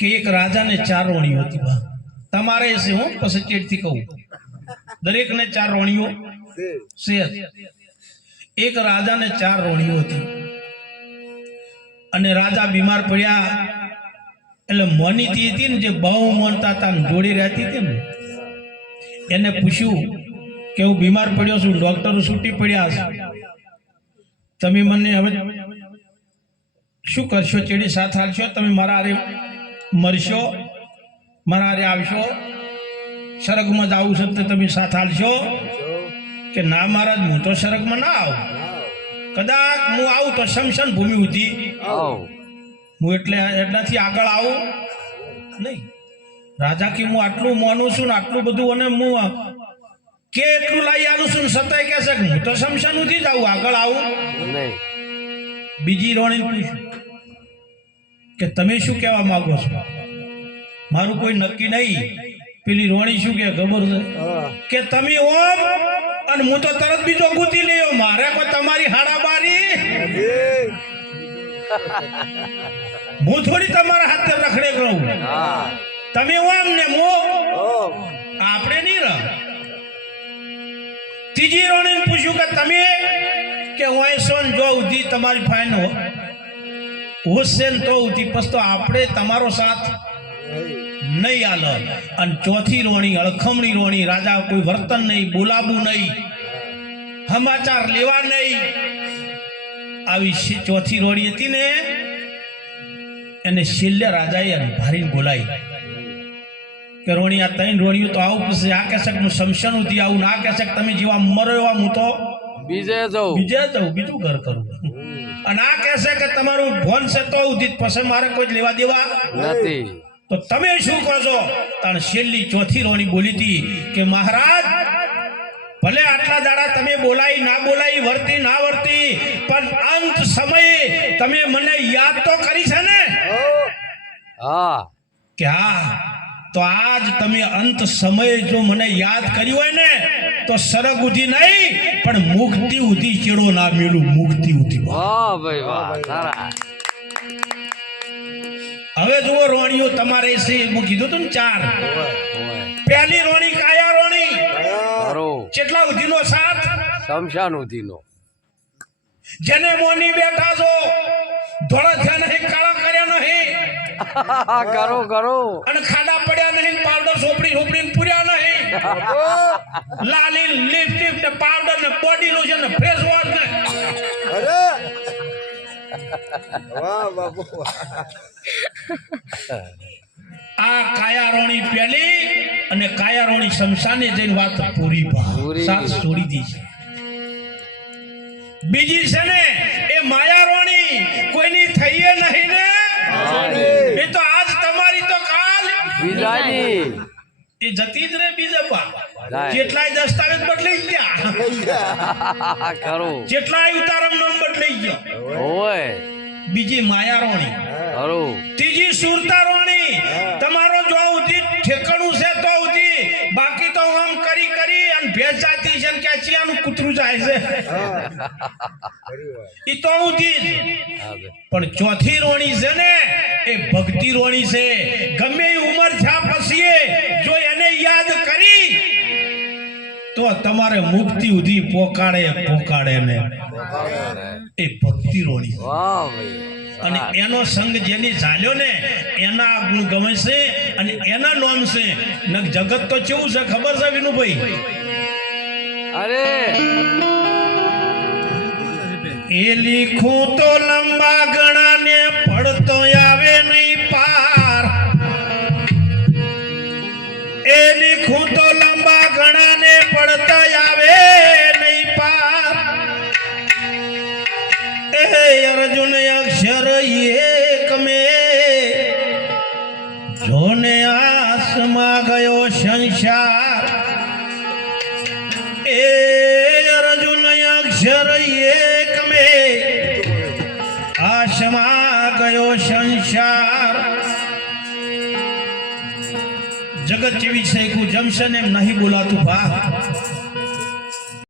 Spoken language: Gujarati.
કે એક રાજાને 4 રોણીઓ હતી બા તમારે છે હું પછી ચેડથી કહું દરેકને 4 રોણીઓ છે એક રાજાને 4 રોણીઓ હતી અને રાજા બીમાર પડ્યા એટલે મોનીતી હતી ને જે બહુ મોનતા હતા ને જોડી રહેતી હતી ને એને પૂછ્યું કે હું બીમાર પડ્યો છું ડોક્ટરો છૂટી પડ્યા છે તમે મને હવે શું કરશો ચેડી સાથ હાલશો તમે મારા હારે મરશો મારા હારે આવશો સ્વર્ગમાં જ આવું છે તો તમે સાથ હાલશો કે ના મહારાજ હું તો સ્વર્ગમાં ના આવું કદાચ હું આવું તો શમશાન ભૂમિ ઉધી હું એટલાથી આગળ આવું નહીં રાજા કે હું આટલું માનું છું ને આટલું બધું અને હું કે એટલું લાવી આલું છું ને સતાય કે છે હું તો શમશાન ઉધી જ આવું આગળ આવું નહીં બીજી રોણી પૂછ્યું કે તમે શું કહેવા માંગો છો મારું કોઈ નક્કી નહીં પેલી રોણી શું કે ખબર છે કે તમે ઓમ અને હું તો તરત બીજો ગૂંથી લ્યો મારે કોઈ તમારી હાડાબારી હું થોડી તમારા હાથે રખડે કરું તમે ઓમ ને મો આપણે નહીં રહ ત્રીજી રોણીને પૂછ્યું કે તમે કે હું સોન જો ઉધી તમારી ફાઈન હુસેન તો ઉધી પસ તો આપણે તમારો સાથ નહીં આલ અને ચોથી રોણી અળખમણી રોણી રાજા કોઈ વર્તન નહીં બોલાવું નહીં સમાચાર લેવા નહીં આવી ચોથી રોણી હતી ને એને છેલ્લે રાજાએ ભારીને બોલાઈ કે રોણી આ 3 રોણીઓ તો આવું પછી આ કહેશે હું શમશાન ઉધી આવું ના કહેશે તમે જેવા મરો એવા હું તો બીજે જાઉં બીજું ઘર કરું અને આ કહેશે કે તમારું ફોન છે તો ઉધી પછી મારે કોઈ લેવા દેવા નથી તો તમે શું કહો છો તાણ છેલ્લી ચોથી રોણી બોલી હતી કે મહારાજ ભલે આટલા દાડા તમે બોલાઈ ના બોલાઈ વર્તી ના વર્તી પણ અંત સમયે તમે મને યાદ તો કરી છે ને કે હા તો આજ તમે અંત સમયે જો મને યાદ કરી હોય ને તો સરગ ઉધી નહીં પણ મુક્તિ ઉધી ચેડો ના મેલું મુક્તિ ઉધી વાહ ભાઈ વાહ સારા હવે જુઓ રોણીઓ તમારે છે હું કીધું તું ને 4 પહેલી રોણી કાયા રોણી કેટલા ઉધીનો સાથ શમશાન ઉધીનો જેને મોની બેઠા છો ધોળા થયા નહીં કાળા કર્યા નહીં કરો અને ખાડા પડ્યા નહીં પાવડર સોપડી પૂર્યા નહીં લાલી લિપસ્ટિક ને પાવડર ને બોડી લોશન ને ફેસ વોશ ને અરે વાહ બાબુ આ કાયારોણી પહેલી અને કાયારોણી શમશાને જઈને વાત પૂરી સાથ છોડી દી છે બીજી છે ને એ માયારોણી કોઈની થઈએ નહીં ને એ તો આજ તમારી તો કાલ વિદાયની એ જતી જ રે બીજે પર જેટલાય દસ્તાવેજ બદલાઈ ગયા ખરો જેટલાય ઉતારમ નામ બદલાઈ ગયો ઓય બીજી માયારોણી ખરો ત્રીજી સુરતારોણી તમારો જો ઉધી ઠેકણું છે તો ઉધી બાકી તો આમ કરી અને ભેજ જાતી છે કે ચિયાનું કૂતરું જાય છે ઈ તો ઉધી પણ ચોથી રોણી છે ને એ ભક્તિ રોણી છે ગમે એ ઉંમર થયા પછી જો એને યાદ કરી તો તમારે મુક્તિ ઉધી પોકાડે ને એ ભક્તિ રોણી વાહ ભાઈ અને એનો સંગ જેની ચાલ્યો ને એના ગુણ ગમે છે અને એના નામ છે નક જગત તો કેવું છે ખબર છે વિનુભાઈ અરે એ લીખું તો લંબા ગણા ને પડતો આવે નહીં પાર એ લીખું તો લંબા ગણા ને પડતો આવે નહીં પાર એ અર્જુન અક્ષર એક में જોને આસમાં ગયો સંસાર એ અર્જુન અક્ષર એક में આસમાં ગયો સંસાર જગત જેવી છે જમશન એમ નહીં બોલાતું ભા